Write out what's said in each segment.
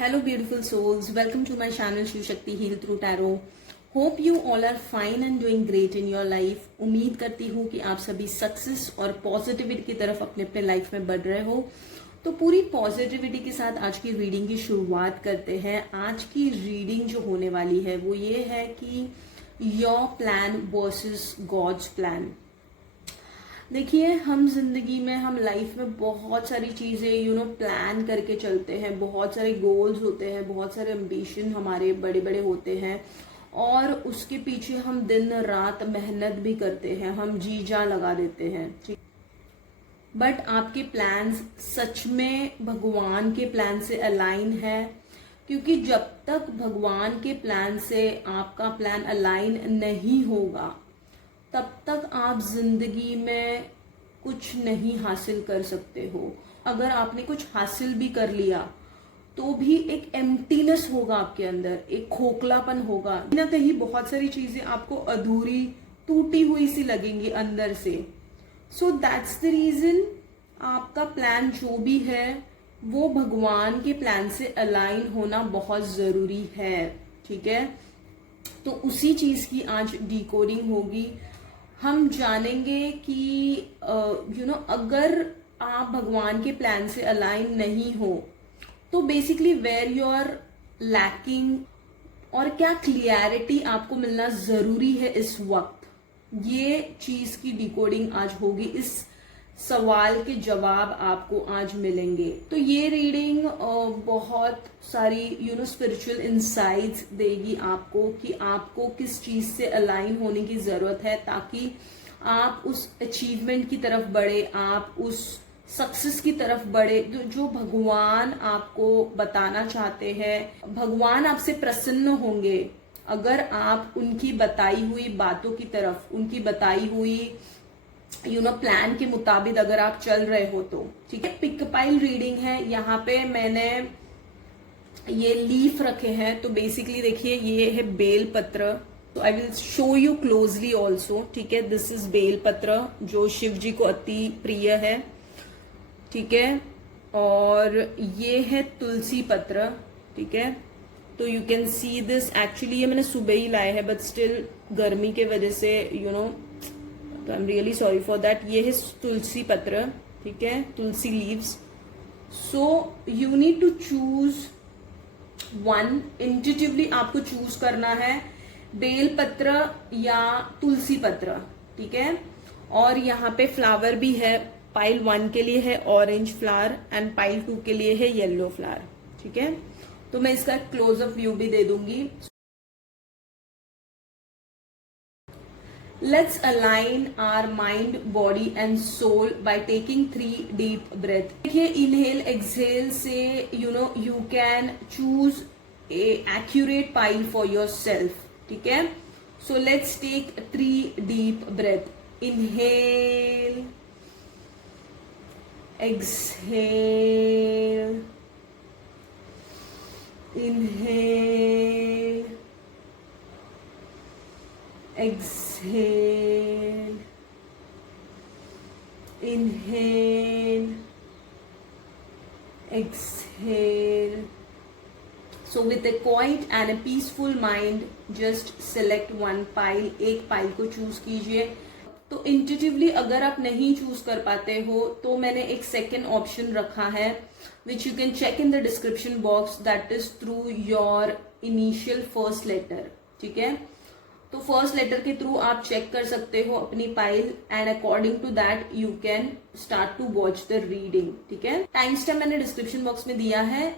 Hello beautiful souls, welcome to my channel Shiv Shakti Heal Through Tarot. Hope you all are fine and doing great in your life. उम्मीद करती हूँ कि आप सभी success और positivity की तरफ अपने अपने लाइफ में बढ़ रहे हो। तो पूरी पॉजिटिविटी के साथ आज की रीडिंग की शुरुआत करते हैं। आज की रीडिंग जो होने वाली है वो ये है कि your plan versus God's plan. देखिए, हम जिंदगी में, हम लाइफ में बहुत सारी चीजें प्लान करके चलते हैं। बहुत सारे गोल्स होते हैं, बहुत सारे एम्बिशन हमारे बड़े बड़े होते हैं और उसके पीछे हम दिन रात मेहनत भी करते हैं, हम जी जान लगा देते हैं। बट आपके प्लान्स सच में भगवान के प्लान से अलाइन है? क्योंकि जब तक भगवान के प्लान से आपका प्लान अलाइन नहीं होगा तब तक आप जिंदगी में कुछ नहीं हासिल कर सकते हो। अगर आपने कुछ हासिल भी कर लिया तो भी एक एम्प्टीनेस होगा आपके अंदर, एक खोखलापन होगा। कहीं ना कहीं बहुत सारी चीजें आपको अधूरी, टूटी हुई सी लगेंगी अंदर से। सो दैट्स द रीजन आपका प्लान जो भी है वो भगवान के प्लान से अलाइन होना बहुत जरूरी है। ठीक है, तो उसी चीज की आज डिकोडिंग होगी। हम जानेंगे कि अगर आप भगवान के प्लान से अलाइन नहीं हो तो basically where you are lacking और क्या क्लियरिटी आपको मिलना जरूरी है इस वक्त। ये चीज की डिकोडिंग आज होगी, इस सवाल के जवाब आपको आज मिलेंगे। तो ये रीडिंग बहुत सारी स्पिरिचुअल इंसाइट्स देगी आपको कि आपको किस चीज से अलाइन होने की जरूरत है ताकि आप उस अचीवमेंट की तरफ बढ़े, आप उस सक्सेस की तरफ बढ़े जो भगवान आपको बताना चाहते हैं। भगवान आपसे प्रसन्न होंगे अगर आप उनकी बताई हुई बातों की तरफ, उनकी बताई हुई प्लान के मुताबिक अगर आप चल रहे हो तो। ठीक है, पिक पाइल रीडिंग है। यहाँ पे मैंने ये लीफ रखे हैं, तो बेसिकली देखिए ये है बेल पत्र। तो I will show you closely also. ठीक है, दिस इज बेल पत्र जो शिव जी को अति प्रिय है। ठीक है, और ये है तुलसी पत्र। ठीक है, तो you can see this. Actually ये मैंने सुबह ही लाया है बट स्टिल गर्मी के वजह से तो I am really sorry for that. ये है तुलसी पत्र। ठीक है, tulsi leaves. So you need to choose one. Intuitively आपको चूज करना है बेल पत्र या तुलसी पत्र। ठीक है, और यहाँ पे फ्लावर भी है। पाइल 1 के लिए है ऑरेंज फ्लावर एंड पाइल 2 के लिए है येलो फ्लावर। ठीक है, तो मैं इसका क्लोजअप व्यू भी दे दूंगी। Let's align our mind, body and soul by taking 3 deep breath. देखिए, inhale, exhale से you can choose a accurate pile for yourself. ठीक है, so let's take 3 deep breath. Inhale, exhale, inhale, exhale, inhale, exhale. So with a quiet and a peaceful mind, just select one pile. एक pile को choose कीजिए। तो intuitively अगर आप नहीं choose कर पाते हो तो मैंने एक सेकेंड ऑप्शन रखा है which you can check in the description box, that is through your initial first letter. ठीक है, तो फर्स्ट लेटर के थ्रू आप चेक कर सकते हो अपनी pile and according to that you can start to watch the reading. ठीक है, टाइम स्टैम्प मैंने डिस्क्रिप्शन बॉक्स में दिया है।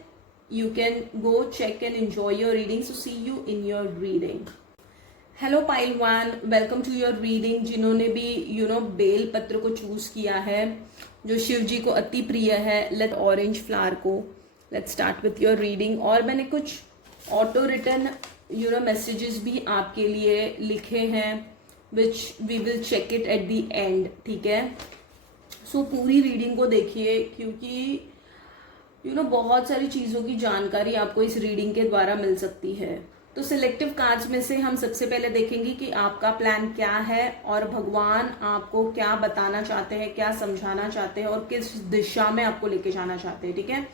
You can go check and enjoy your reading. So see you in your reading. Hello pile 1, welcome to your reading. जिन्होंने भी bell पत्र को चूज किया है जो शिव जी को अति प्रिय है, लेट ऑरेंज फ्लावर को, let start with your reading. और मैंने कुछ ऑटो रिटर्न मैसेजेस भी आपके लिए लिखे हैं which we will check it at the end. ठीक है, सो पूरी रीडिंग को देखिए क्योंकि बहुत सारी चीजों की जानकारी आपको इस रीडिंग के द्वारा मिल सकती है। तो सिलेक्टिव कार्ड्स में से हम सबसे पहले देखेंगे कि आपका प्लान क्या है और भगवान आपको क्या बताना चाहते हैं, क्या समझाना चाहते हैं और किस दिशा में आपको लेके जाना चाहते हैं। ठीक है,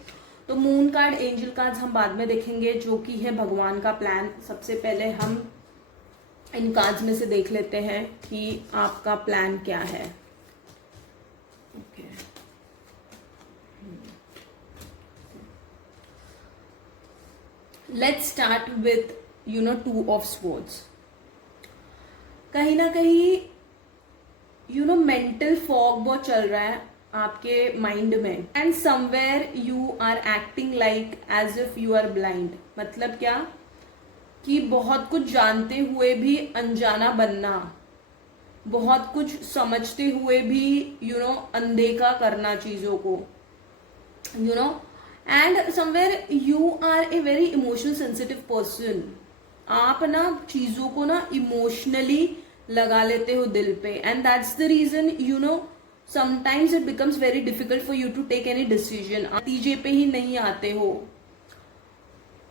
तो मून कार्ड, एंजल कार्ड्स हम बाद में देखेंगे, जो कि है भगवान का प्लान। सबसे पहले हम इन कार्ड्स में से देख लेते हैं कि आपका प्लान क्या है। Okay, let's start with two of swords. कहीं ना कहीं मेंटल फॉग बहुत चल रहा है आपके माइंड में, and somewhere you are acting like as if you are blind. मतलब क्या कि बहुत कुछ जानते हुए भी अनजाना बनना, बहुत कुछ समझते हुए भी अनदेखा करना चीजों को, and somewhere you are a very emotional sensitive person. आप ना चीजों को ना इमोशनली लगा लेते हो दिल पे, and that's the reason sometimes it becomes very difficult for you to take any decision. नतीजे पे ही नहीं आते हो।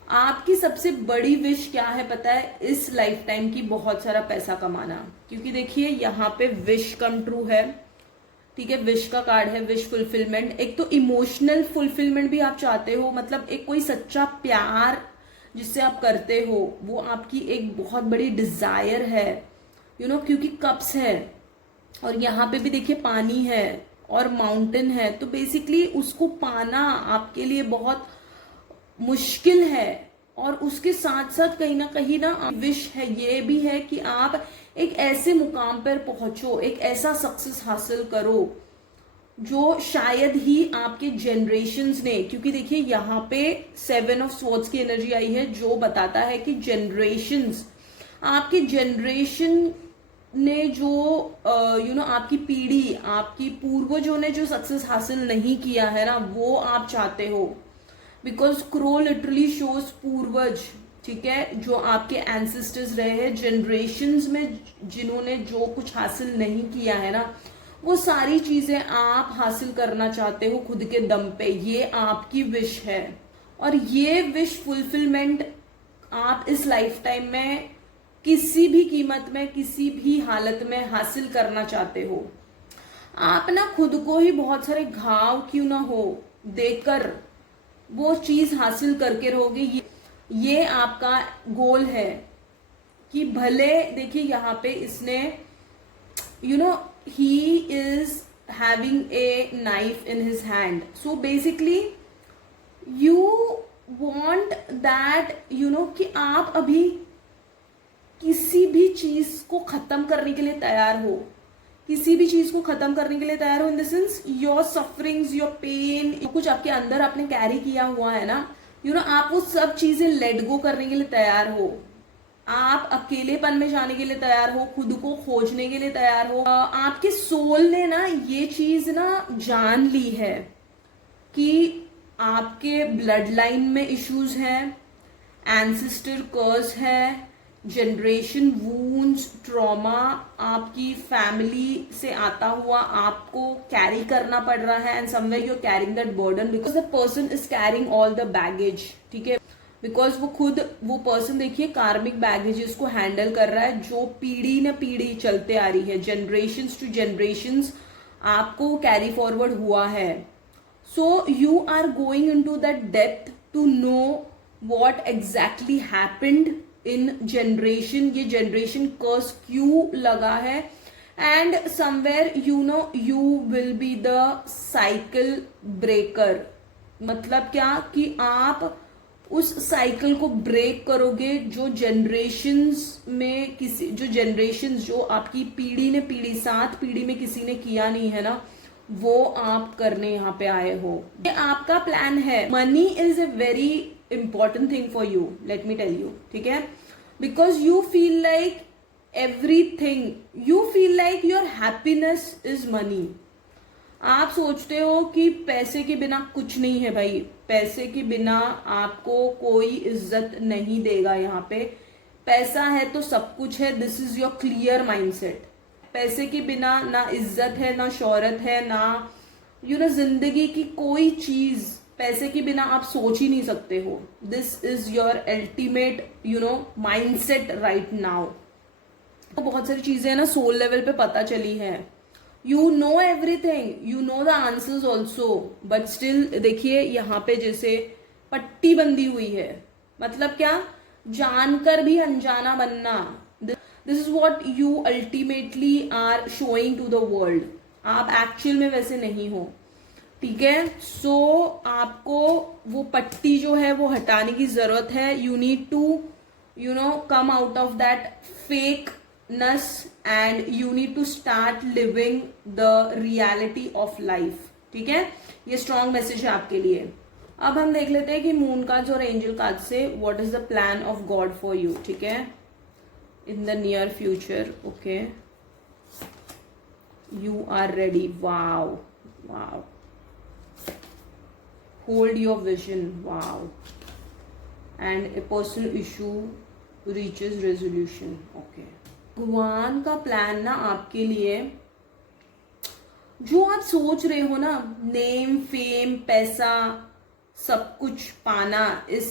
आपकी सबसे बड़ी विश क्या है पता है? इस लाइफ टाइम की बहुत सारा पैसा कमाना, क्योंकि देखिए यहाँ पे विश कम ट्रू है। ठीक है, विश का कार्ड है, विश फुलफिलमेंट। एक तो इमोशनल फुलफिलमेंट भी आप चाहते हो, मतलब एक कोई सच्चा प्यार जिससे आप करते हो, वो आपकी एक बहुत बड़ी डिजायर है, क्योंकि कप्स है और यहाँ पे भी देखिए पानी है और माउंटेन है, तो बेसिकली उसको पाना आपके लिए बहुत मुश्किल है। और उसके साथ साथ कहीं ना विश है ये भी है कि आप एक ऐसे मुकाम पर पहुंचो, एक ऐसा सक्सेस हासिल करो जो शायद ही आपके जनरेशन्स ने, क्योंकि देखिए यहाँ पे 7 ऑफ स्वॉर्ड्स की एनर्जी आई है, जो बताता है कि जनरेशन्स, आपके जनरेशन ने जो आपकी पीढ़ी, आपकी पूर्वजों ने जो सक्सेस हासिल नहीं किया है ना, वो आप चाहते हो। बिकॉज क्रो लिटरली शोज पूर्वज, ठीक है, जो आपके एंसेस्टर्स रहे हैं जनरेशन्स में, जिन्होंने जो कुछ हासिल नहीं किया है ना, वो सारी चीजें आप हासिल करना चाहते हो खुद के दम पे। ये आपकी विश है और ये विश फुलफिलमेंट आप इस लाइफ टाइम में किसी भी कीमत में, किसी भी हालत में हासिल करना चाहते हो। आप ना खुद को ही बहुत सारे घाव क्यों ना हो देकर वो चीज हासिल करके रहोगे। ये आपका गोल है कि भले देखिए यहाँ पे इसने he is having a knife in his hand, so basically you want that कि आप अभी किसी भी चीज को खत्म करने के लिए तैयार हो, किसी भी चीज को खत्म करने के लिए तैयार हो, in the sense your sufferings, your pain, कुछ आपके अंदर आपने कैरी किया हुआ है ना, आप वो सब चीजें लेट गो करने के लिए तैयार हो। आप अकेलेपन में जाने के लिए तैयार हो, खुद को खोजने के लिए तैयार हो। आपके सोल ने ना ये चीज ना जान ली है कि आपके ब्लड लाइन में इश्यूज हैं, एंसेस्टर कर्स है, जनरेशन वूंड्स, ट्रॉमा आपकी फैमिली से आता हुआ आपको कैरी करना पड़ रहा है, and somewhere you are carrying that burden because the person is carrying all the baggage. ठीक है, बिकॉज वो पर्सन देखिए कार्मिक बैगेजेस को हैंडल कर रहा है, जो पीढ़ी न पीढ़ी चलते आ रही है, जनरेशन्स टू जनरेशन्स आपको कैरी फॉरवर्ड हुआ है। So you are going into that depth to know what exactly happened in generation, ये जनरेशन कर्स क्यों लगा है, and somewhere you will be the cycle breaker. मतलब क्या कि आप उस साइकिल को ब्रेक करोगे जो जनरेशन्स में जो आपकी पीढ़ी ने पीढ़ी 7 पीढ़ी में किसी ने किया नहीं है ना, वो आप करने यहाँ पे आए हो। ये आपका प्लान है। Money is a very important thing for you, let me tell you, ठीक है, because you feel like everything, you feel like your happiness is money. आप सोचते हो कि पैसे के बिना कुछ नहीं है भाई, पैसे के बिना आपको कोई इज्जत नहीं देगा। यहाँ पे पैसा है तो सब कुछ है, this is your clear mindset. पैसे के बिना ना इज्जत है, ना शोहरत है, ना जिंदगी की कोई चीज पैसे के बिना आप सोच ही नहीं सकते हो. This is your ultimate mindset right now. तो बहुत सारी चीजें ना सोल लेवल पे पता चली है. You know everything, you know the answers also, but still देखिए यहाँ पे जैसे पट्टी बंधी हुई है. मतलब क्या? जानकर भी अनजाना बनना. This is what you ultimately are showing to the world. आप एक्चुअल में वैसे नहीं हो. ठीक है. सो आपको वो पट्टी जो है वो हटाने की जरूरत है. You need to come out of that fakeness and you need to start living the reality of life. ठीक है. ये स्ट्रॉन्ग मैसेज है आपके लिए. अब हम देख लेते हैं कि मून कार्ड्स और एंजल कार्ड से what is the plan of God for you. ठीक है. इन the near future. Okay. You are ready. Wow. Wow. Hold your vision. Wow. And a personal issue reaches resolution. Okay. भगवान का plan ना आपके लिए, जो आप सोच रहे हो ना, नेम, फेम, पैसा, सब कुछ पाना इस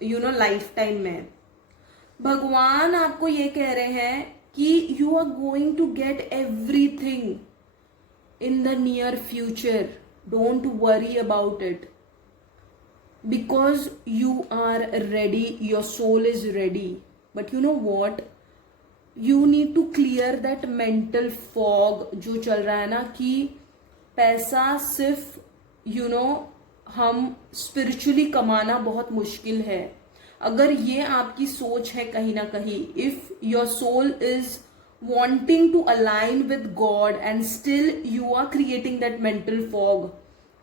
लाइफ टाइम में, भगवान आपको ये कह रहे हैं कि you are going to get everything in the near future. Don't worry about it because you are ready. Your soul is ready. But you know what, you need to clear that mental fog जो चल रहा है ना, कि पैसा सिर्फ हम spiritually कमाना बहुत मुश्किल है. अगर ये आपकी सोच है कहीं ना कहीं, if your soul is wanting to align with God and still you are creating that mental fog.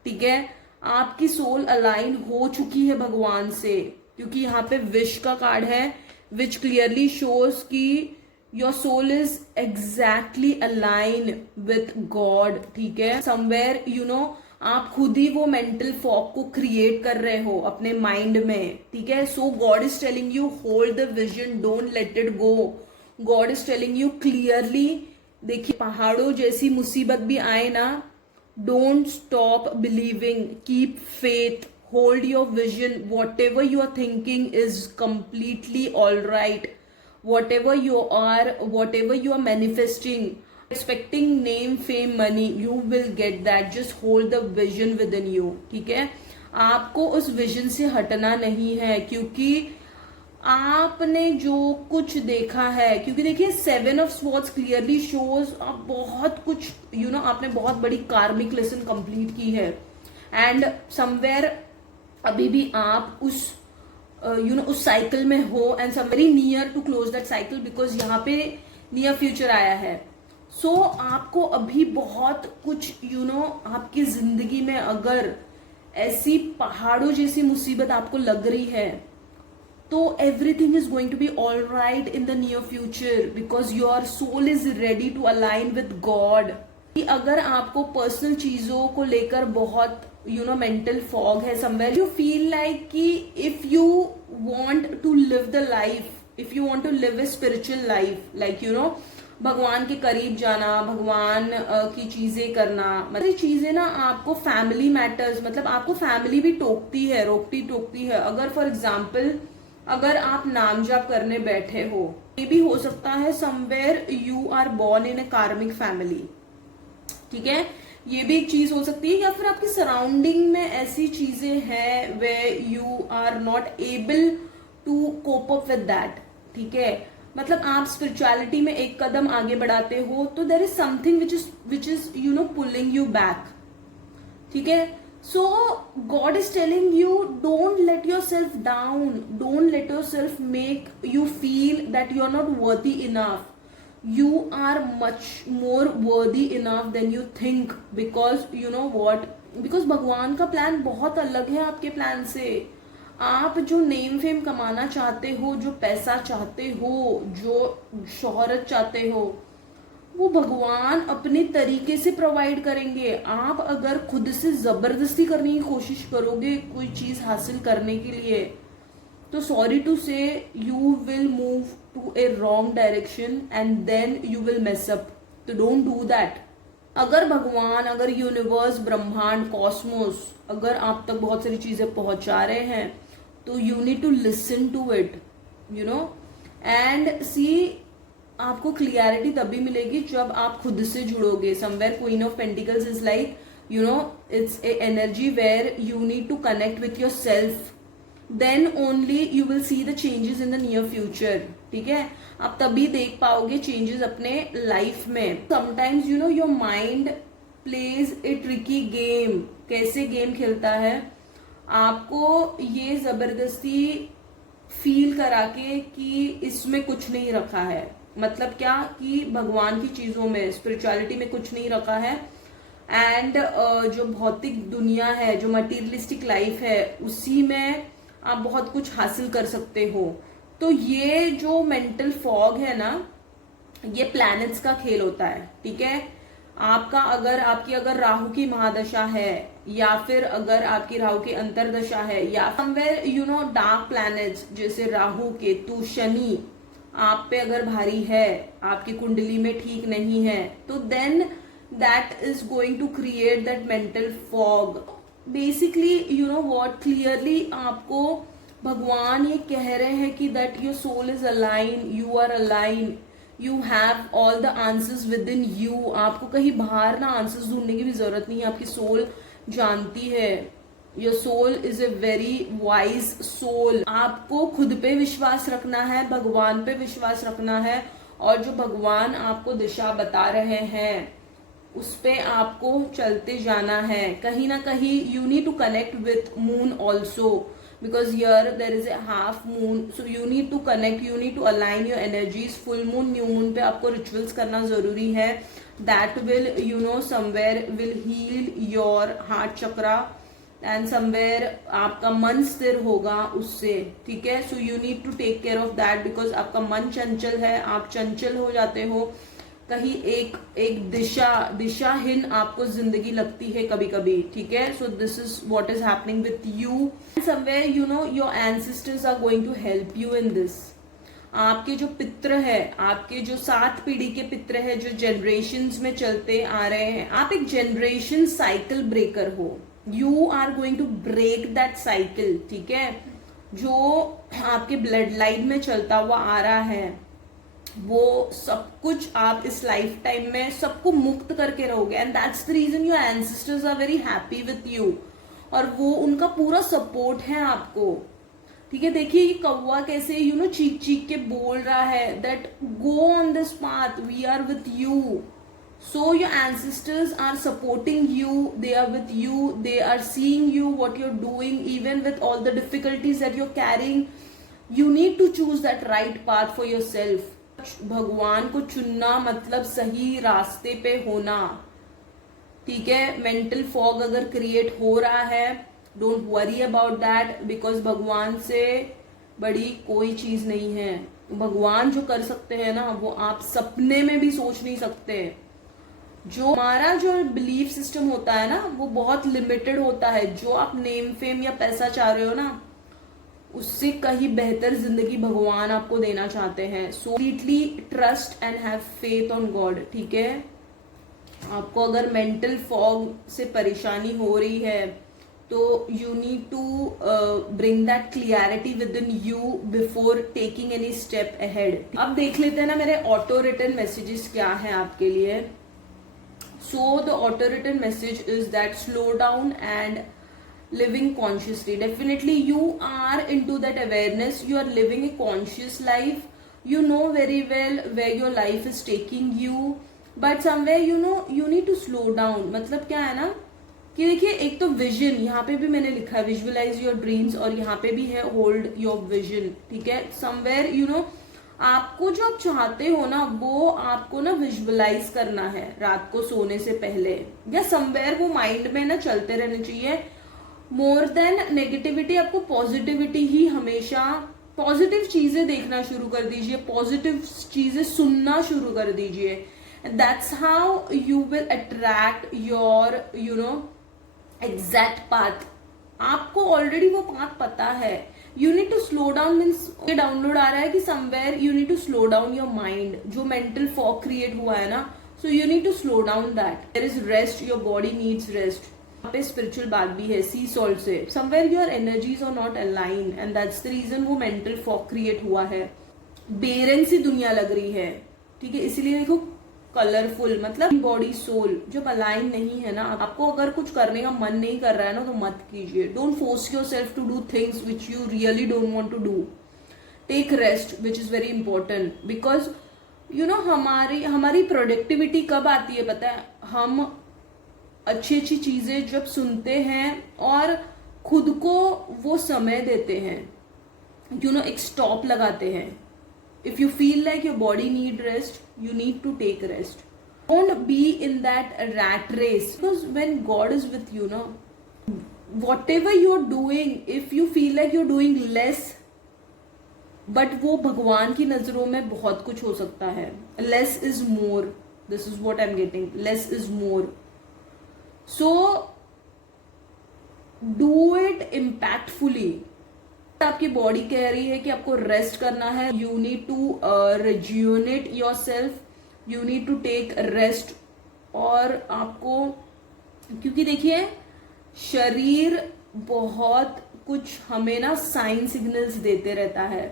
ठीक है. आपकी सोल अलाइन हो चुकी है भगवान से, क्योंकि यहाँ पे विश का कार्ड है विच क्लियरली शोज कि your soul is exactly align with God. ठीक है. समवेयर आप खुद ही वो मेंटल फॉग को क्रिएट कर रहे हो अपने माइंड में. ठीक है. So God is telling you hold the vision, don't let it go. God is telling you clearly. देखिए पहाड़ों जैसी मुसीबत भी आए ना, don't stop believing, keep faith, hold your vision. Whatever you are thinking is completely all right. Whatever you are manifesting, expecting name, fame, money, you will get that. Just hold the vision within you. ठीक है. आपको उस vision से हटना नहीं है, क्योंकि आपने जो कुछ देखा है, क्योंकि देखिए 7 ऑफ स्वॉर्ड्स क्लियरली शोज आप बहुत कुछ आपने बहुत बड़ी कार्मिक लेसन कंप्लीट की है. एंड समवेयर अभी भी आप उस उस साइकिल में हो and some very near to close that cycle, because यहाँ पे नियर फ्यूचर आया है. सो आपको अभी बहुत कुछ आपकी जिंदगी में अगर ऐसी पहाड़ों जैसी मुसीबत आपको लग रही है, तो everything is going to be all right in the near future, because your soul is ready to align with God. अगर आपको पर्सनल चीजों को लेकर बहुत मेंटल फॉग है, समवेयर यू फील लाइक कि if you want to live the life, if you want to live a spiritual life, like भगवान के करीब जाना, भगवान की चीजें करना, मतलब ये चीजें ना आपको फैमिली मैटर्स, मतलब आपको फैमिली भी टोकती है, टोकती है. अगर फॉर एग्जाम्पल अगर आप नाम जाप करने बैठे हो, ये भी हो सकता है somewhere you are born in a karmic family. ठीक है. ये भी एक चीज हो सकती है. या फिर आपकी सराउंडिंग में ऐसी चीजें हैं way you are not able to cope up with that. ठीक है. मतलब आप स्पिरिचुअलिटी में एक कदम आगे बढ़ाते हो, तो there is something which is pulling you back. ठीक है. So God is telling you don't let yourself down, don't let yourself make you feel that you are not worthy enough. You are much more worthy enough than you think, because you know what, because भगवान का plan बहुत अलग है आपके plan से. आप जो name fame कमाना चाहते हो, जो पैसा चाहते हो, जो शोहरत चाहते हो, वो भगवान अपने तरीके से प्रोवाइड करेंगे. आप अगर खुद से जबरदस्ती करने की कोशिश करोगे कोई चीज हासिल करने के लिए, तो सॉरी टू से you will move to a wrong direction and then you will mess up. So don't do that. अगर भगवान, अगर यूनिवर्स, ब्रह्मांड, कॉस्मोस अगर आप तक बहुत सारी चीजें पहुंचा रहे हैं, तो you need to listen to it, you know, and see, आपको क्लियरिटी तभी मिलेगी जब आप खुद से जुड़ोगे. Somewhere queen of pentacles is like, you know, it's a energy where you need to connect with yourself, then only you will see the changes in the near future. ठीक है, आप तभी देख पाओगे चेंजेस अपने life में. Sometimes you know your mind plays a tricky game. कैसे game खेलता है, आपको ये जबरदस्ती फील करा के कि इसमें कुछ नहीं रखा है. मतलब क्या, कि भगवान की चीजों में, स्पिरिचुअलिटी में कुछ नहीं रखा है, एंड जो भौतिक दुनिया है, जो मटीरियलिस्टिक लाइफ है, उसी में आप बहुत कुछ हासिल कर सकते हो. तो ये जो मेंटल फॉग है ना, ये प्लैनेट्स का खेल होता है. ठीक है, आपका आपकी अगर राहु की महादशा है, या फिर अगर आपकी राहु की अंतरदशा है, या somewhere you know dark planets जैसे राहु, केतु, शनि आप पे अगर भारी है, आपकी कुंडली में ठीक नहीं है, तो then that is going to create that mental fog. Basically you know what, clearly आपको भगवान ये कह रहे हैं कि that your soul is align, you are align, you have all the answers within you. आपको कहीं बाहर ना आंसर्स ढूंढने की भी जरूरत नहीं है, आपकी सोल जानती है. Your soul is a very wise soul. आपको खुद पे विश्वास रखना है, भगवान पे विश्वास रखना है, और जो भगवान आपको दिशा बता रहे हैं उस पे आपको चलते जाना है. कहीं ना कहीं you need to connect with moon also, because here there is a half moon, so you need to connect, you need to align your energies. full moon, new moon पे आपको rituals करना जरूरी है. that will you know somewhere will heal your heart chakra, and somewhere आपका मन स्थिर होगा उससे. ठीक है, so you need to take care of that, because आपका मन चंचल है, आप चंचल हो जाते हो. कहीं एक दिशाहीन आपको जिंदगी लगती है कभी कभी. ठीक है, so this is what is happening with you. Somewhere you know your ancestors are going to help you in this. आपके जो पित्र है, आपके जो 7 पीढ़ी के पित्र है, जो जनरेशंस में चलते आ रहे हैं, आप एक जनरेशन साइकिल ब्रेकर हो. You are going to break that cycle. ठीक है, जो आपके ब्लड लाइन में चलता हुआ आ रहा है, वो सब कुछ आप इस लाइफ टाइम में सबको मुक्त करके रहोगे. And that's the reason your ancestors are very happy with you, और वो उनका पूरा सपोर्ट है आपको. ठीक है, देखिए ये कौवा कैसे यू नो चीख चीख के बोल रहा है that go on this path, we are with you. So your ancestors are supporting you, they are with you, they are seeing you what you are doing, even with all the difficulties that you are carrying. You need to choose that right path for yourself. भगवान को चुनना मतलब सही रास्ते पे होना. ठीक है, मेंटल फॉग अगर क्रिएट हो रहा है, don't worry about that, because भगवान से बड़ी कोई चीज नहीं है. भगवान जो कर सकते हैं ना, वो आप सपने में भी सोच नहीं सकते. जो हमारा जो बिलीफ सिस्टम होता है ना, वो बहुत लिमिटेड होता है. जो आप नेम फेम या पैसा चाह रहे हो ना, उससे कहीं बेहतर जिंदगी भगवान आपको देना चाहते हैं. So completely trust and have faith on God. ठीक है, आपको अगर मेंटल फॉग से परेशानी हो रही है, तो you need to bring that clarity within you before taking any step ahead. अब देख लेते हैं ना मेरे ऑटो रिटन मैसेजेस क्या है आपके लिए. So the auto written message is that slow down and living consciously. Definitely you are into that awareness, you are living a conscious life, you know very well where your life is taking you, but somewhere you know you need to slow down. मतलब क्या है ना, कि देखिए एक तो vision, यहाँ पे भी मैंने लिखा है विजुअलाइज योर ड्रीम्स, और यहाँ पे भी है होल्ड योर विजन. ठीक है, समवेयर यू नो आपको जो आप चाहते हो ना, वो आपको ना विजुअलाइज करना है रात को सोने से पहले, या समवेयर वो माइंड में ना चलते रहने चाहिए. मोर देन नेगेटिविटी, आपको पॉजिटिविटी ही हमेशा, पॉजिटिव चीजें देखना शुरू कर दीजिए, पॉजिटिव चीजें सुनना शुरू कर दीजिए. That's how you will attract your you know exact path. आपको ऑलरेडी वो पाथ पता है. You need to slow down means ये डाउनलोड आ रहा है कि somewhere you need to slow down your mind. जो मेंटल फॉग क्रिएट हुआ है ना, So you need to slow down that. There is rest, your body needs rest. यहाँ पे स्पिरिचुअल बात भी है सी सॉल्ट से. Somewhere your energies are not align and that's the reason वो मेंटल फॉग क्रिएट हुआ है. बेरन सी दुनिया लग रही है, ठीक है. इसीलिए देखो कलरफुल, मतलब बॉडी सोल जब अलाइन नहीं है ना, आपको अगर कुछ करने का मन नहीं कर रहा है ना तो मत कीजिए. Don't force yourself to do things which you really don't want to do. Take rest which is very important, because you know हमारी प्रोडक्टिविटी कब आती है पता है? हम अच्छी अच्छी चीजें जब सुनते हैं और खुद को वो समय देते हैं, यू नो एक स्टॉप लगाते हैं. If you feel like your body need rest, you need to take rest. Don't be in that rat race, because when God is with you, no, whatever you're doing, if you feel like you're doing less, but वो भगवान की नजरों में बहुत कुछ हो सकता है. Less is more. This is what I'm getting. Less is more. So do it impactfully. आपकी बॉडी कह रही है कि आपको रेस्ट करना है. You need to rejuvenate yourself, you need to take rest. और आपको, क्योंकि देखिए शरीर बहुत कुछ हमें ना साइन सिग्नल्स देते रहता है.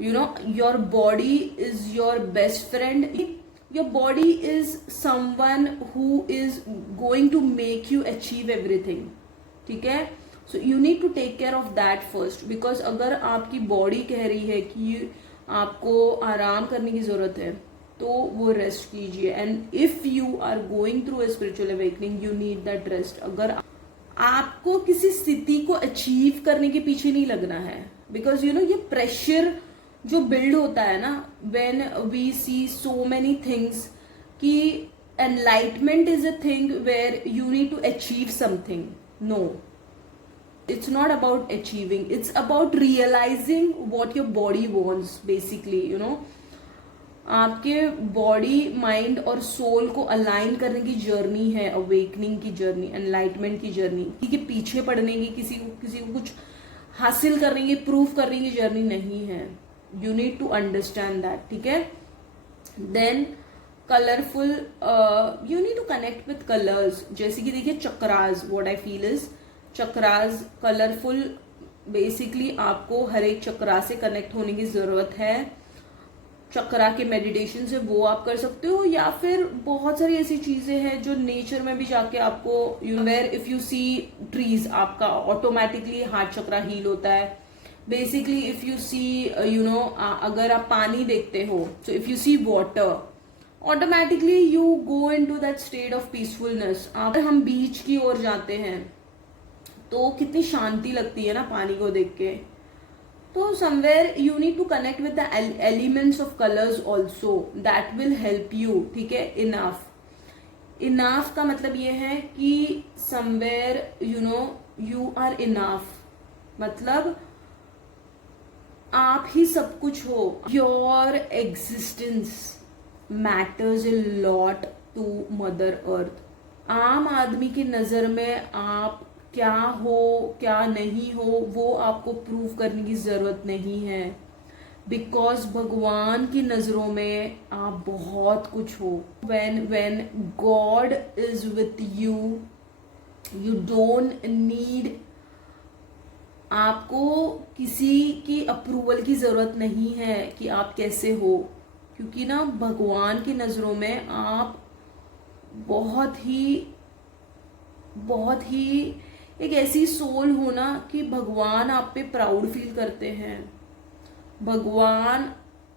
You know your body is your best friend. Your body is someone who is going to make you achieve everything, ठीक है. So you need to take care of that first, because अगर आपकी body कह रही है कि आपको आराम करने की जरूरत है तो वो रेस्ट कीजिए. And if you are going through a spiritual awakening, you need that rest. अगर आपको किसी स्थिति को अचीव करने के पीछे नहीं लगना है, बिकॉज यू नो ये प्रेशर जो बिल्ड होता है ना when we see so many things, कि enlightenment is a thing where you need to achieve something. No, it's not about achieving, it's about realizing what your body wants basically, you know. आपके body mind और soul को align करने की journey है, awakening की journey, enlightenment की journey. किसी के पीछे पड़ने की, किसी को कुछ हासिल करने की, प्रूफ करने की जर्नी नहीं है. You need to understand that, ठीक है. Then colourful, you need to connect with colours. जैसे कि देखिए chakras, what I feel is chakras colourful. Basically आपको हर एक चक्रा से कनेक्ट होने की जरूरत है. चक्रा के मेडिटेशन से वो आप कर सकते हो, या फिर बहुत सारी ऐसी चीजें हैं जो नेचर में भी जाके आपको, you where if you see trees, आपका ऑटोमेटिकली हार्ट चक्रा हील होता है. Basically if you see, you know अगर आप पानी देखते हो, so if you see water, automatically you go into that state of peacefulness. अगर हम बीच की ओर जाते हैं तो कितनी शांति लगती है ना पानी को देख के. तो somewhere you need to connect with the elements of colours also, that will help you, ठीक है. इनाफ का मतलब ये है कि somewhere you know you are enough, मतलब आप ही सब कुछ हो. Your existence matters a lot to mother earth. आम आदमी की नजर में आप क्या हो क्या नहीं हो वो आपको प्रूव करने की जरूरत नहीं है, बिकॉज भगवान की नजरों में आप बहुत कुछ हो. when God is with you, you don't need, आपको किसी की अप्रूवल की जरूरत नहीं है कि आप कैसे हो, क्योंकि ना भगवान की नजरों में आप बहुत ही एक ऐसी सोल हो ना कि भगवान आप पे प्राउड फील करते हैं. भगवान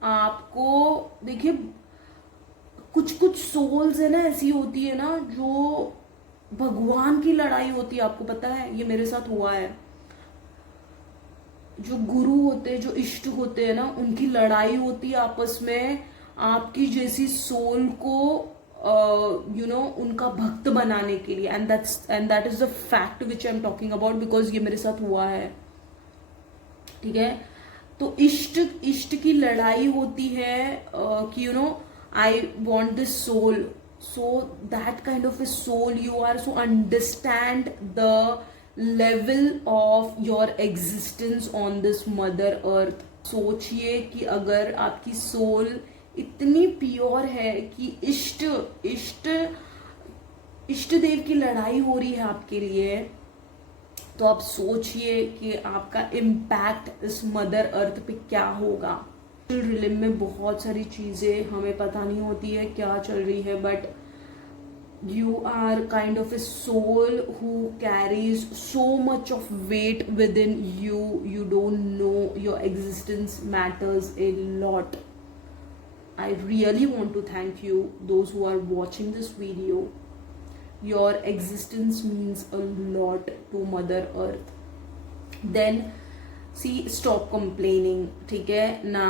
आपको, देखिए कुछ सोल्स है ना ऐसी होती है ना जो भगवान की लड़ाई होती है. आपको पता है ये मेरे साथ हुआ है. जो गुरु होते हैं, जो इष्ट होते हैं ना, उनकी लड़ाई होती है आपस में, आपकी जैसी सोल को यू नो उनका भक्त बनाने के लिए. And that is the fact which I am talking about, because ये मेरे साथ हुआ है, ठीक है. तो इष्ट की लड़ाई होती है कि you know I want this soul, so that kind of a soul you are. So understand the level of your existence on this mother earth. सोचिए कि अगर आपकी सोल इतनी प्योर है कि इष्ट इष्ट इष्ट देव की लड़ाई हो रही है आपके लिए। तो आप सोचिए कि आपका इम्पैक्ट इस मदर अर्थ पे क्या होगा। रिलिम में बहुत सारी चीजें हमें पता नहीं होती है क्या चल रही है, but you are kind of a soul who carries so much of weight within you. You don't know your existence matters a lot. I really want to thank you, those who are watching this video. Your existence means a lot to Mother Earth. Then see stop complaining, ठीक है ना।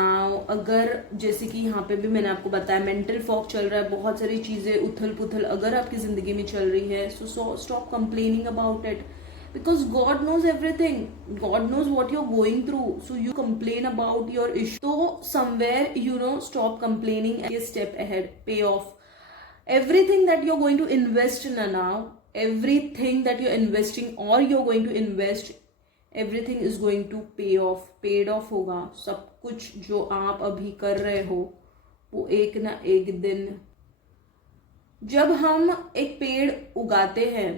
अगर जैसे कि यहाँ पे भी मैंने आपको बताया मेंटल फॉग चल रहा है, बहुत सारी चीजें उथल पुथल अगर आपकी जिंदगी में चल रही है, so stop complaining about it, because God knows everything, God knows what you are going through, so you complain about your issue. तो somewhere you know stop complaining, step ahead, pay off everything that you're going to invest in now, everything that you're investing or you're going to invest, everything is going to pay off, paid off होगा। सब कुछ जो आप अभी कर रहे हो वो एक ना एक दिन, जब हम एक पेड़ उगाते हैं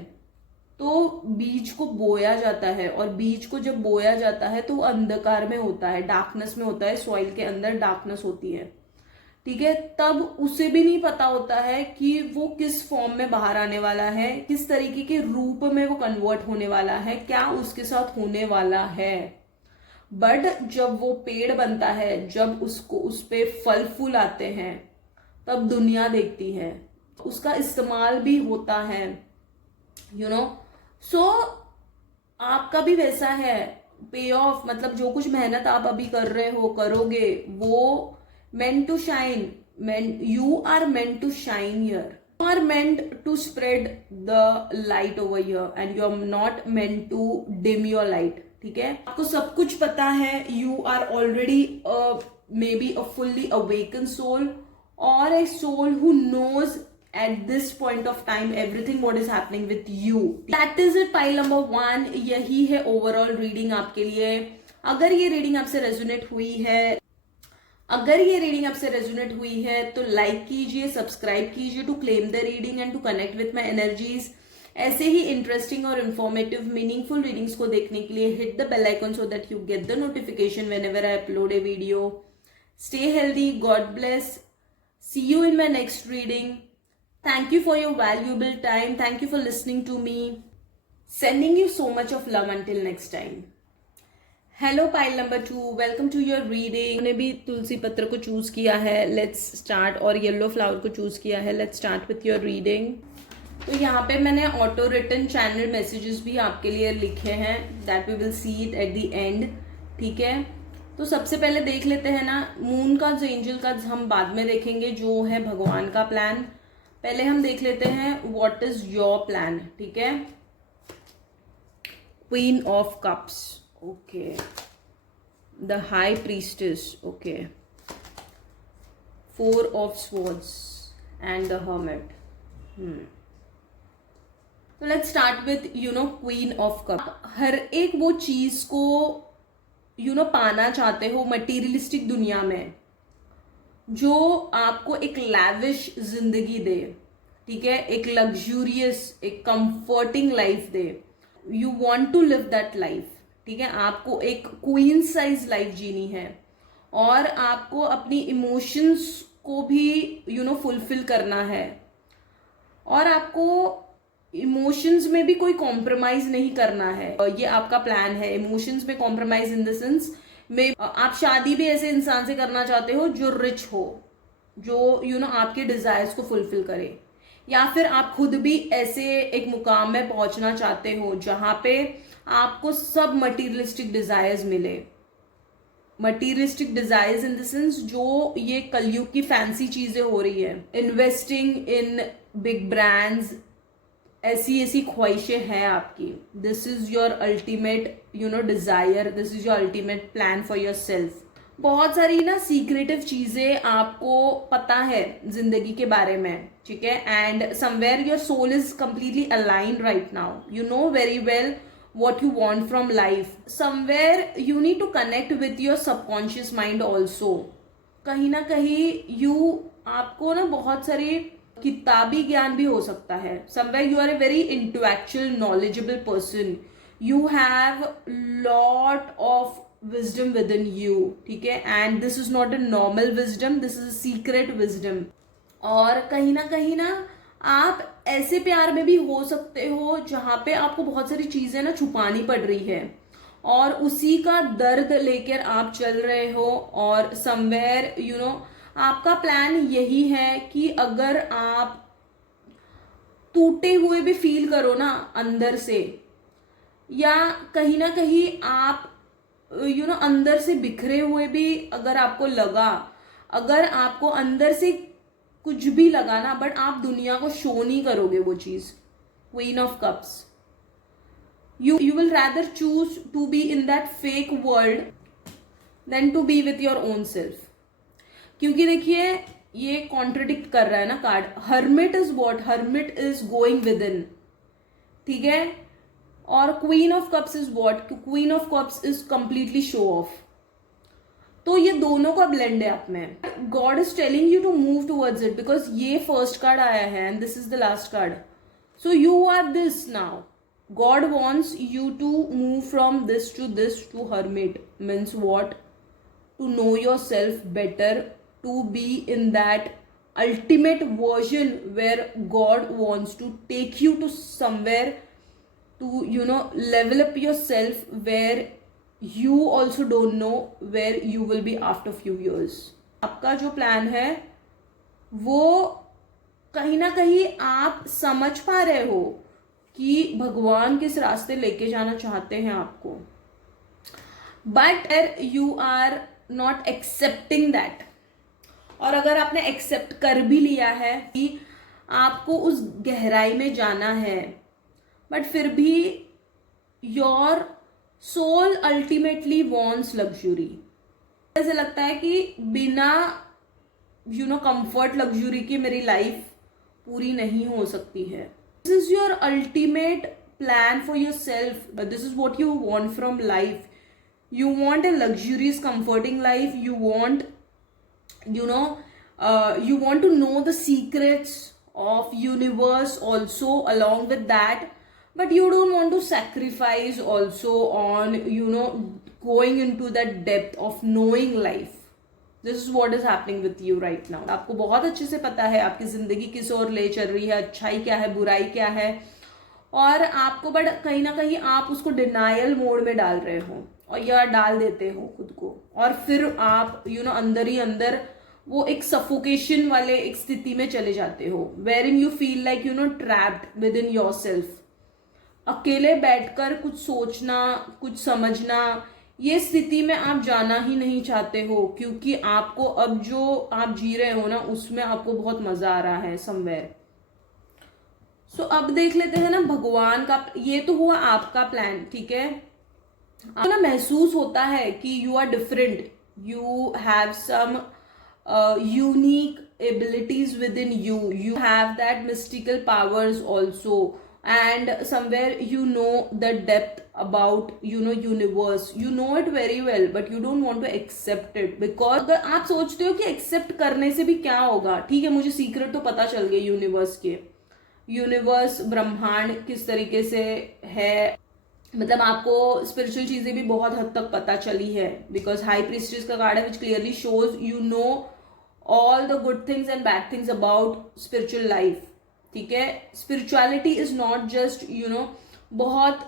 तो बीज को बोया जाता है, और बीज को जब बोया जाता है तो वो अंधकार में होता है, डार्कनेस में होता है, सॉइल के अंदर डार्कनेस होती है, ठीक है। तब उसे भी नहीं पता होता है कि वो किस फॉर्म में बाहर आने वाला है, किस तरीके के रूप में वो कन्वर्ट होने वाला है, क्या उसके साथ होने वाला है। बट जब वो पेड़ बनता है, जब उसको उस पे फल फूल आते हैं, तब दुनिया देखती है, उसका इस्तेमाल भी होता है, यू नो। सो आपका भी वैसा है, पे ऑफ मतलब जो कुछ मेहनत आप अभी कर रहे हो, करोगे, वो meant to shine, you are meant to shine here, you are meant to spread the light over here and you are not meant to dim your light, ठीक है। आपको सब कुछ पता है, you are already maybe a fully awakened soul or a soul who knows at this point of time everything what is happening with you. That is it, pile number 1, यही है overall reading आपके लिए। अगर ये reading आपसे resonate हुई है, तो लाइक कीजिए, सब्सक्राइब कीजिए to claim the reading and to connect with my energies. ऐसे ही इंटरेस्टिंग और इन्फॉर्मेटिव मीनिंगफुल रीडिंग्स को देखने के लिए hit the bell icon so that you get the notification whenever I upload a video. Stay healthy, God bless, see you in my next reading. Thank you for your valuable time, thank you for listening to me, sending you so much of love until next time. Hello pile number 2, welcome to your reading. मैंने भी तुलसी पत्र को choose किया है, let's start, और yellow flower को choose किया है, let's start with your reading. तो यहाँ पे मैंने ऑटो रिटन चैनल मैसेजेस भी आपके लिए लिखे हैं, that we will see it at the end, ठीक है। तो सबसे पहले देख लेते हैं ना, मून का जो एंजल का हम बाद में देखेंगे, जो है भगवान का प्लान। पहले हम देख लेते हैं व्हाट इज योर प्लान, ठीक है। Queen of cups, okay, the high priestess, okay, 4 of swords and the hermit. So let's start with queen of cup। हर एक वो चीज को पाना चाहते हो मटीरियलिस्टिक दुनिया में, जो आपको एक लैविश जिंदगी दे, ठीक है, एक लग्जूरियस, एक कंफर्टिंग लाइफ दे। You want to live that life, ठीक है। आपको एक क्वीन साइज लाइफ जीनी है, और आपको अपनी इमोशंस को भी फुलफिल करना है, और आपको इमोशंस में भी कोई कॉम्प्रोमाइज नहीं करना है। ये आपका प्लान है, इमोशंस में कॉम्प्रोमाइज इन द सेंस में आप शादी भी ऐसे इंसान से करना चाहते हो जो रिच हो, जो आपके डिजायर्स को फुलफिल करे, या फिर आप खुद भी ऐसे एक मुकाम में पहुंचना चाहते हो जहां पे आपको सब मटीरियलिस्टिक डिजायर्स मिले। Materialistic desires in the sense जो ये कलयुग की फैंसी चीजें हो रही है, इन्वेस्टिंग इन बिग ब्रांड्स, ऐसी ख्वाहिशें हैं आपकी। This is your ultimate Dzire, this is your ultimate plan for your self. बहुत सारी ना सीक्रेटिव चीजें आपको पता है जिंदगी के बारे में, ठीक है। And somewhere your soul is completely aligned right now, you know very well what you want from life. Somewhere you need to connect with your subconscious mind also, कहीं ना कहीं आपको ना बहुत सारे किताबी ज्ञान भी हो सकता है. Somewhere you are a very intellectual knowledgeable person, you have lot of wisdom within you. ठीक है, and this is not a normal wisdom, this is a secret wisdom. और कहीं ना आप ऐसे प्यार में भी हो सकते हो जहां पे आपको बहुत सारी चीजें ना छुपानी पड़ रही है और उसी का दर्द लेकर आप चल रहे हो. और समवेयर आपका प्लान यही है कि अगर आप टूटे हुए भी फील करो ना अंदर से, या कहीं ना कहीं आप अंदर से बिखरे हुए भी अगर आपको लगा, अगर आपको अंदर से कुछ भी लगा ना, बट आप दुनिया को शो नहीं करोगे वो चीज. Queen of cups, you will rather choose to be in that fake world than to be with your own self. क्योंकि देखिए ये कॉन्ट्रडिक्ट कर रहा है ना card. Hermit is what, hermit is going within. ठीक है, और queen of cups is what, queen of cups is completely show off. तो ये दोनों का ब्लेंड है आप में. God is telling you to move towards it, because ये फर्स्ट कार्ड आया है and this is the last card. So you are this now. God wants you to move from this to hermit. Means what? To know yourself better, to be in that ultimate version where God wants to take you to somewhere to level up yourself, where you also don't know where you will be after few years. आपका जो plan है वो कहीं ना कहीं आप समझ पा रहे हो कि भगवान किस रास्ते लेके जाना चाहते हैं आपको, but you are not accepting that. और अगर आपने एक्सेप्ट कर भी लिया है कि आपको उस गहराई में जाना है, बट फिर भी your soul ultimately wants luxury. ऐसे लगता है कि बिना कंफर्ट लग्जरी की मेरी लाइफ पूरी नहीं हो सकती है. This is your ultimate plan for yourself. This is what you want from life. You want a luxurious, comforting life. You want, you want to know the secrets of universe also along with that. But you don't want to sacrifice also on, going into that depth of knowing life. This is what is happening with you right now. आपको बहुत अच्छे से पता है आपकी जिंदगी किस ओर ले चल रही है, अच्छाई क्या है, बुराई क्या है, और आपको बट कहीं ना कहीं आप उसको डिनायल मोड में डाल रहे हो और या डाल देते हो खुद को. और फिर आप अंदर ही अंदर वो एक सफोकेशन वाले एक स्थिति में चले जाते हो, wherein you feel like trapped within yourself. अकेले बैठकर कुछ सोचना, कुछ समझना, ये स्थिति में आप जाना ही नहीं चाहते हो, क्योंकि आपको अब जो आप जी रहे हो ना उसमें आपको बहुत मजा आ रहा है समवेयर. सो अब देख लेते हैं ना भगवान का. ये तो हुआ आपका प्लान. ठीक है, आपको ना महसूस होता है कि you are different, you have some unique abilities within you, you have that mystical powers also, and somewhere you know the depth about universe, you know it very well, but you don't want to accept it because अगर आप सोचते हो कि accept करने से भी क्या होगा. ठीक है, मुझे सीक्रेट तो पता चल गया यूनिवर्स के, यूनिवर्स ब्रह्मांड किस तरीके से है, मतलब आपको स्पिरिचुअल चीजें भी बहुत हद तक पता चली है, बिकॉज हाई प्रीस्टेस का कार्ड है which clearly shows you know all the good things and bad things about spiritual life. ठीक है, स्पिरिचुअलिटी इज नॉट जस्ट बहुत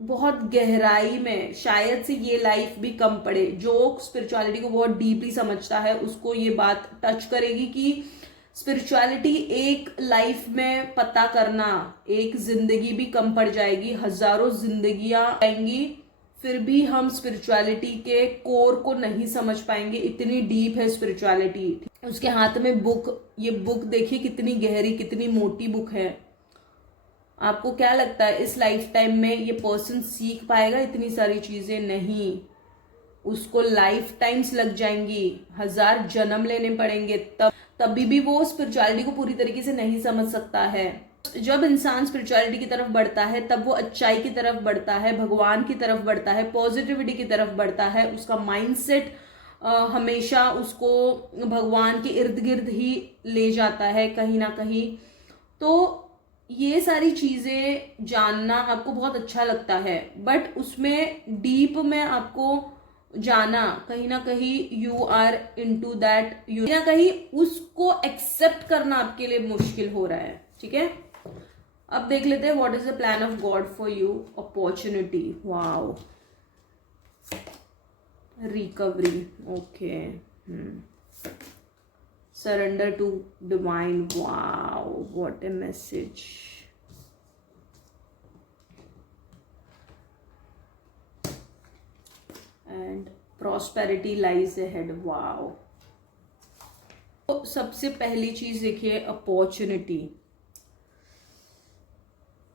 बहुत गहराई में, शायद से ये लाइफ भी कम पड़े. जो स्पिरिचुअलिटी को बहुत डीपली समझता है उसको ये बात टच करेगी कि स्पिरिचुअलिटी एक लाइफ में पता करना, एक जिंदगी भी कम पड़ जाएगी, हजारों जिंदगियां आएंगी, फिर भी हम स्पिरिचुअलिटी के कोर को नहीं समझ पाएंगे. इतनी डीप है स्पिरिचुअलिटी. उसके हाथ में बुक, ये बुक देखिए कितनी गहरी, कितनी मोटी बुक है. आपको क्या लगता है इस लाइफ टाइम में ये पर्सन सीख पाएगा इतनी सारी चीजें? नहीं, उसको लाइफ टाइम्स लग जाएंगी, 1000 जन्म लेने पड़ेंगे, तभी भी वो स्पिरिचुअलिटी को पूरी तरीके से नहीं समझ सकता है. जब इंसान स्पिरिचुअलिटी की तरफ बढ़ता है तब वो अच्छाई की तरफ बढ़ता है, भगवान की तरफ बढ़ता है, पॉजिटिविटी की तरफ बढ़ता है. उसका माइंडसेट हमेशा उसको भगवान के इर्द गिर्द ही ले जाता है कहीं ना कहीं। तो ये सारी चीजें जानना आपको बहुत अच्छा लगता है, बट उसमें डीप में आपको जाना कहीं ना कहीं you are into that, you ना कहीं उसको एक्सेप्ट करना आपके लिए मुश्किल हो रहा है। ठीक है, अब देख लेते हैं what is the plan of God for you. Opportunity, wow, recovery, okay, surrender to divine, wow, what a message. And prosperity lies ahead, wow. तो सबसे पहली चीज देखिए अपॉर्चुनिटी,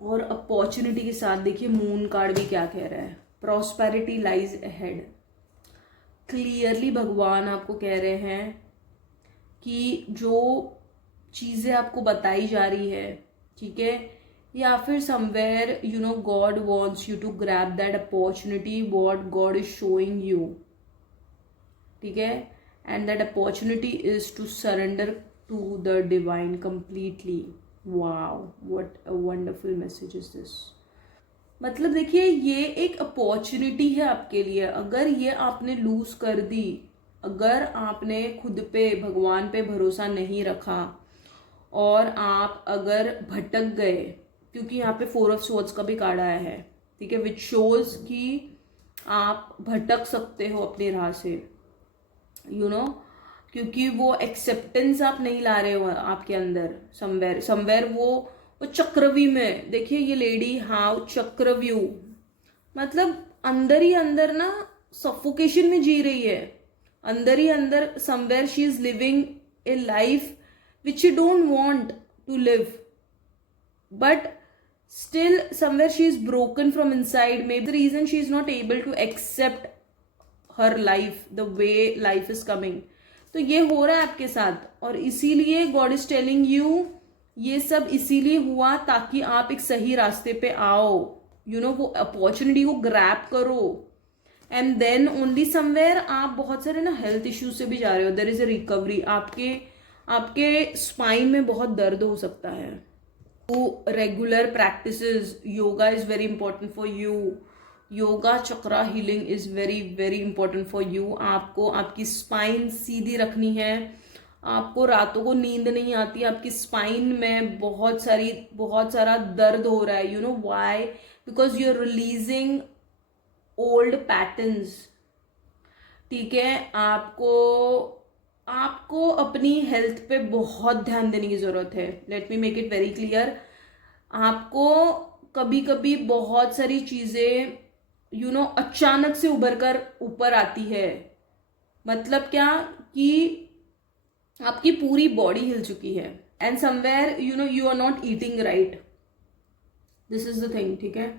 और अपॉर्चुनिटी के साथ देखिए मून कार्ड भी क्या कह रहा है, प्रॉस्पेरिटी लाइज अहेड। क्लियरली भगवान आपको कह रहे हैं कि जो चीज़ें आपको बताई जा रही है, ठीक है, या फिर somewhere you know God wants you to grab that opportunity what God is showing you, ठीक है, and that opportunity is to surrender to the divine completely. Wow, what a wonderful message is this. मतलब देखिए ये एक opportunity है आपके लिए, अगर ये आपने लूज कर दी, अगर आपने खुद पे भगवान पे भरोसा नहीं रखा और आप अगर भटक गए, क्योंकि यहाँ पे 4 ऑफ स्वॉर्ड्स का भी कार्ड आया है, ठीक है, विच शोज कि आप भटक सकते हो अपनी राह से, यू नो, क्योंकि वो एक्सेप्टेंस आप नहीं ला रहे हो आपके अंदर। समवेयर वो चक्रव्यूह में देखिए ये लेडी, हाँ चक्रव्यूह, मतलब अंदर ही अंदर ना सफोकेशन में जी रही है, अंदर ही अंदर somewhere she is living a life which she don't want to live, but still somewhere she is broken from inside. Maybe the reason she is not able to accept her life, the way life is coming. तो ये हो रहा है आपके साथ, और इसीलिए God is telling you ये सब इसीलिए हुआ ताकि आप एक सही रास्ते पे आओ, यू नो, वो अपॉर्चुनिटी को ग्रैब करो, एंड देन ओनली समवेयर आप बहुत सारे ना हेल्थ इश्यूज से भी जा रहे हो, देयर इज अ रिकवरी। आपके स्पाइन में बहुत दर्द हो सकता है, तो regular practices, yoga is very important for you, yoga chakra healing is very very important for you. आपको आपकी स्पाइन सीधी रखनी है, आपको रातों को नींद नहीं आती, आपकी स्पाइन में बहुत सारा दर्द हो रहा है, you know why, because you are releasing old patterns, ठीक है। आपको अपनी हेल्थ पे बहुत ध्यान देने की जरूरत है। Let me make it very clear, आपको कभी कभी बहुत सारी चीजें यू नो अचानक से उभर कर ऊपर आती है, मतलब क्या कि आपकी पूरी बॉडी हिल चुकी है, and somewhere you know you are not eating right, this is the thing, ठीक है।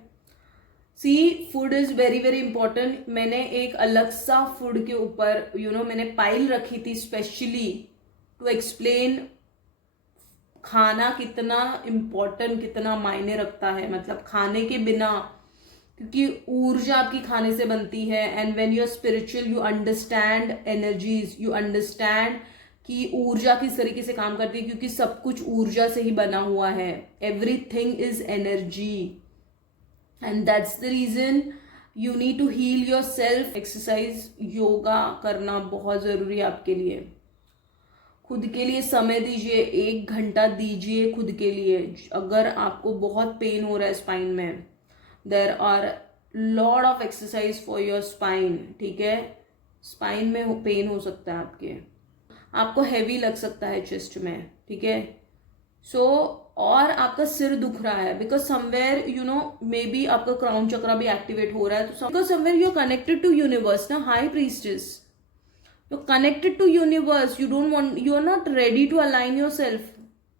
See, food is very very important. मैंने एक अलग सा फूड के ऊपर यू नो मैंने पाइल रखी थी स्पेशली टू एक्सप्लेन खाना कितना इम्पोर्टेंट, कितना मायने रखता है, मतलब खाने के बिना, क्योंकि ऊर्जा आपकी खाने से बनती है, and when you are spiritual you understand energies, you understand कि ऊर्जा किस तरीके से काम करती है, क्योंकि सब कुछ ऊर्जा से ही बना हुआ है, everything is energy, and that's the reason you need to heal yourself. Exercise, yoga करना बहुत जरूरी है आपके लिए। खुद के लिए समय दीजिए, 1 घंटा दीजिए खुद के लिए। अगर आपको बहुत पेन हो रहा है स्पाइन में, there are lot of exercise for your spine, ठीक है। स्पाइन में पेन हो सकता है आपको हैवी लग सकता है चेस्ट में, ठीक है। सो और आपका सिर दुख रहा है because somewhere you know maybe आपका क्राउन चक्रा भी एक्टिवेट हो रहा है, तो because somewhere you are connected to universe ना, high priestess, you're connected to universe, you are not ready to align yourself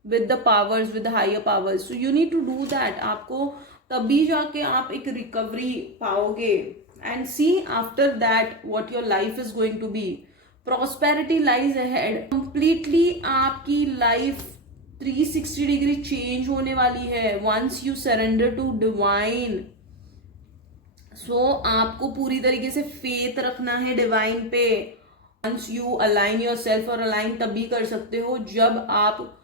with the powers, with the higher powers, so you need to do that। आपको तभी जाके आप एक recovery पाओगे, and see after that what your life is going to be, prosperity lies ahead, completely आपकी life 360 degree change होने वाली है once you surrender to divine। so आपको पूरी तरीके से फेथ रखना है डिवाइन पे, once you align yourself, और अलाइन तभी कर सकते हो जब आप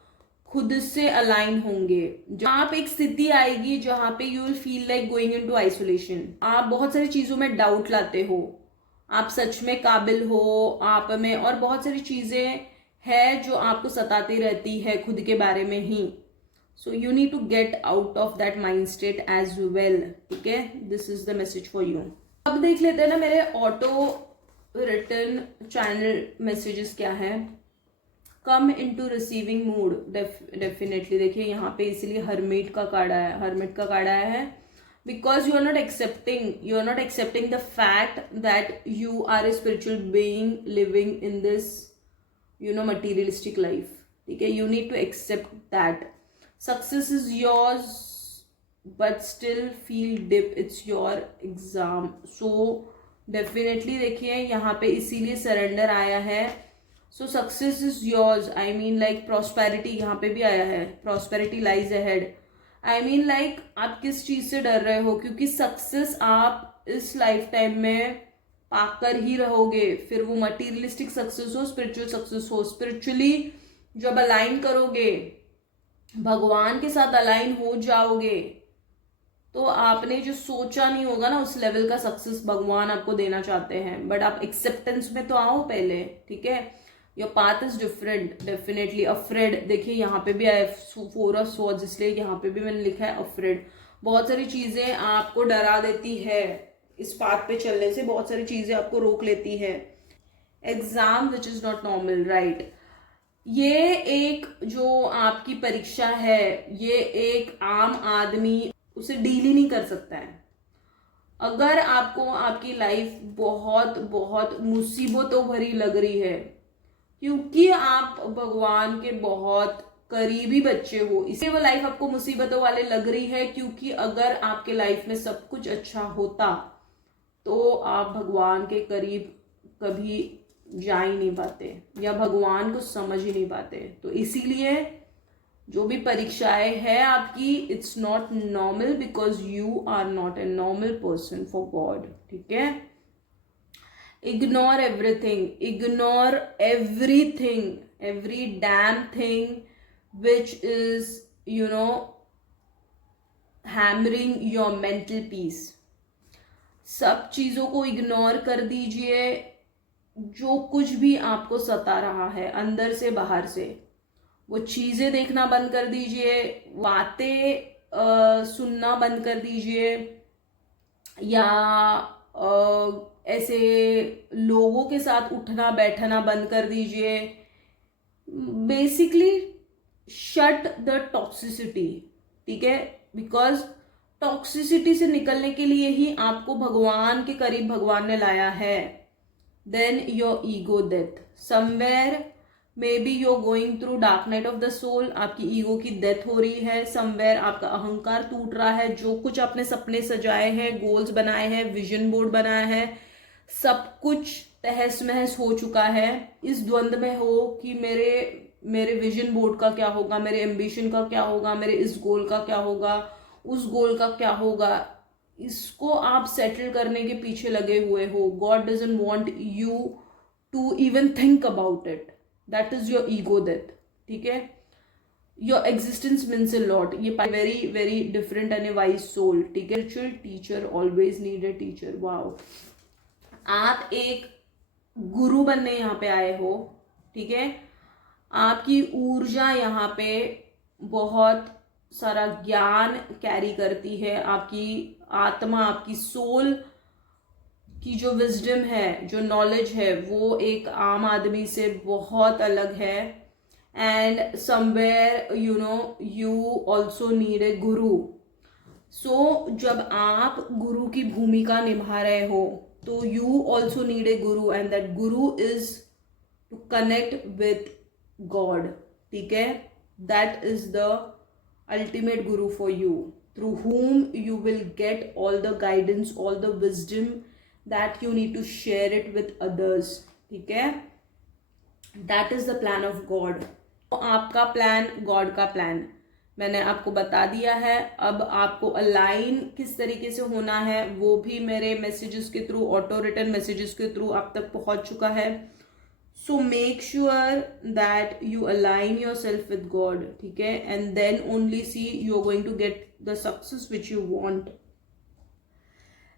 खुद से अलाइन होंगे। जब आप एक स्थिति आएगी जहां पे you will feel like going into isolation, आप बहुत सारी चीजों में डाउट लाते हो, आप सच में काबिल हो आप में, और बहुत सारी चीजें हैं जो आपको सताती रहती है खुद के बारे में ही। So you need to get out of that mind state as well, ठीक है। This is the message for you. अब देख लेते हैं ना मेरे ऑटो रिटर्न चैनल मैसेजेस क्या है। Come into receiving mood, definitely देखिए यहाँ पे इसीलिए हर्मिट का कार्ड आया, हर्मिट का कार्ड आया है, because you are not accepting the fact that you are a spiritual being living in this materialistic life, ठीक है। You need to accept that success is yours but still feel deep, it's your exam. So definitely देखिए यहाँ पे इसीलिए surrender आया है। So success is yours, I mean like prosperity, यहाँ पे भी आया है prosperity lies ahead. I mean like आप किस चीज से डर रहे हो, क्योंकि सक्सेस आप इस लाइफ टाइम में पाकर ही रहोगे, फिर वो मटीरियलिस्टिक सक्सेस हो, स्पिरिचुअल सक्सेस हो। स्पिरिचुअली जब अलाइन करोगे, भगवान के साथ अलाइन हो जाओगे, तो आपने जो सोचा नहीं होगा ना उस लेवल का सक्सेस भगवान आपको देना चाहते हैं। बट आप एक्सेप्टेंस में तो आओ पहले, ठीक है। Your path is different, definitely afraid, देखिए यहाँ पे भी आया 4 ऑफ स्वॉर्ड्स, इसलिए यहाँ पे भी मैंने लिखा है अफ्रेड। बहुत सारी चीजें आपको डरा देती है, इस पाथ पे चलने से बहुत सारी चीजें आपको रोक लेती है। Exam which is not normal, right. ये एक जो आपकी परीक्षा है, ये एक आम आदमी उसे डील ही नहीं कर सकता है। अगर आपको आपकी लाइफ बहुत बहुत मुसीबतों भरी लग रही है, क्योंकि आप भगवान के बहुत करीबी बच्चे हो, इसलिए वो लाइफ आपको मुसीबतों वाले लग रही है। क्योंकि अगर आपके लाइफ में सब कुछ अच्छा होता तो आप भगवान के करीब कभी जा ही नहीं पाते, या भगवान को समझ ही नहीं पाते। तो इसीलिए जो भी परीक्षाएं है आपकी, it's not normal, because you are not a normal person for God, ठीक है। Ignore everything, ignore everything, every damn thing which is hammering your mental peace. सब चीजों को इग्नोर कर दीजिए, जो कुछ भी आपको सता रहा है अंदर से बाहर से, वो चीजें देखना बंद कर दीजिए, बातें सुनना बंद कर दीजिए, या ऐसे लोगों के साथ उठना बैठना बंद कर दीजिए। बेसिकली शट द टॉक्सिसिटी, ठीक है। बिकॉज टॉक्सिसिटी से निकलने के लिए ही आपको भगवान के करीब भगवान ने लाया है। Then your ego death, somewhere maybe you are going through dark night of the soul, आपकी ईगो की डेथ हो रही है। समवेयर आपका अहंकार टूट रहा है, जो कुछ आपने सपने सजाए हैं, गोल्स बनाए हैं, विजन बोर्ड बनाया है, सब कुछ तहस महस हो चुका है। इस द्वंद्व में हो कि मेरे विजन बोर्ड का क्या होगा, मेरे एम्बिशन का क्या होगा, मेरे इस गोल का क्या होगा, उस गोल का क्या होगा, इसको आप सेटल करने के पीछे लगे हुए हो। God doesn't want you to even think about it, that is your ego death, ठीक है। Your existence means a lot, ये very very different and a wise soul, ठीक है। Spiritual teacher always need a teacher. Wow, आप एक गुरु बनने यहाँ पे आए हो, ठीक है। आपकी ऊर्जा यहाँ पे बहुत सारा ज्ञान कैरी करती है, आपकी आत्मा, आपकी सोल की जो विजडम है, जो नॉलेज है, वो एक आम आदमी से बहुत अलग है। And somewhere you also need a गुरु। सो जब आप गुरु की भूमिका निभा रहे हो, तो you also need a guru, and that guru is to connect with God, ठीक है। That is the ultimate guru for you, through whom you will get all the guidance, all the wisdom that you need to share it with others, ठीक है। That is the plan of God. तो आपका plan God का plan मैंने आपको बता दिया है। अब आपको अलाइन किस तरीके से होना है वो भी मेरे मैसेजेस के थ्रू, ऑटो रिटर्न मैसेजेस के थ्रू आप तक पहुंच चुका है। So make sure that you align yourself with God, okay? And then only see you're going to get the success which you want.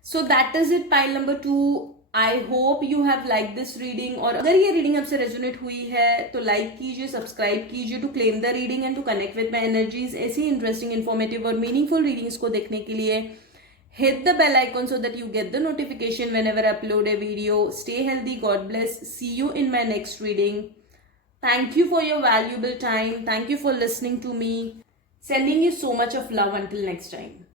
So that is it, pile number 2. I hope you have liked this reading. और अगर ये reading आपसे resonate हुई है तो like कीजिए, subscribe कीजिए to claim the reading and to connect with my energies. ऐसी interesting, informative और meaningful readings को देखने के लिए hit the bell icon so that you get the notification whenever I upload a video. Stay healthy. God bless. See you in my next reading. Thank you for your valuable time. Thank you for listening to me. Sending you so much of love until next time.